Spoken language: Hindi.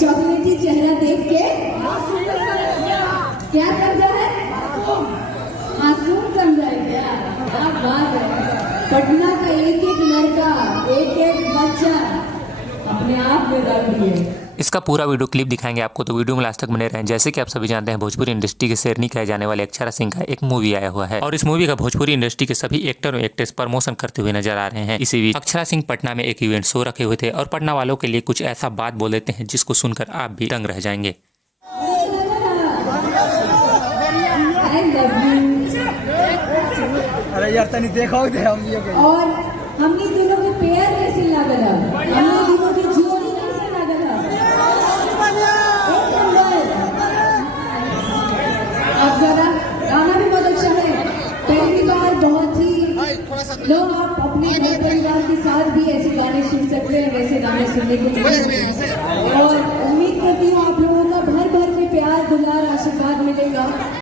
चॉकलेटी चेहरा देख के क्या समझा है? मासूम समझा है क्या? क्या बात है। पटना का एक एक लड़का, एक एक बच्चा अपने आप में दम है। इसका पूरा वीडियो क्लिप दिखाएंगे आपको, तो वीडियो में लास्ट तक बने रहें। जैसे कि आप सभी जानते हैं, भोजपुरी इंडस्ट्री के शेरनी कहे जाने वाले अक्षरा सिंह का एक मूवी आया हुआ है और इस मूवी का भोजपुरी इंडस्ट्री के सभी एक्टर और एक्ट्रेस प्रमोशन करते हुए नजर आ रहे हैं। इसी बीच अक्षरा सिंह पटना में एक इवेंट शो रखे हुए थे और पटना वालों के लिए कुछ ऐसा बात बोल देते हैं जिसको सुनकर आप भी दंग रह जाएंगे। अरे यार तनी देखो दे हम ये और हमने दोनों के पेयर कैसे लागल है, हमने दोनों की जोड़ी कैसे लागल है, एक नंबर। अब जरा गाना भी बहुत अच्छा है। पहली बार बहुत ही लोग आप अपने घर परिवार के साथ भी ऐसे गाने सुन सकते हैं, वैसे गाने सुनने को मिलेंगे और उम्मीद करती हूँ आप लोगों का भर भर के प्यार दुलार आशीर्वाद मिलेगा।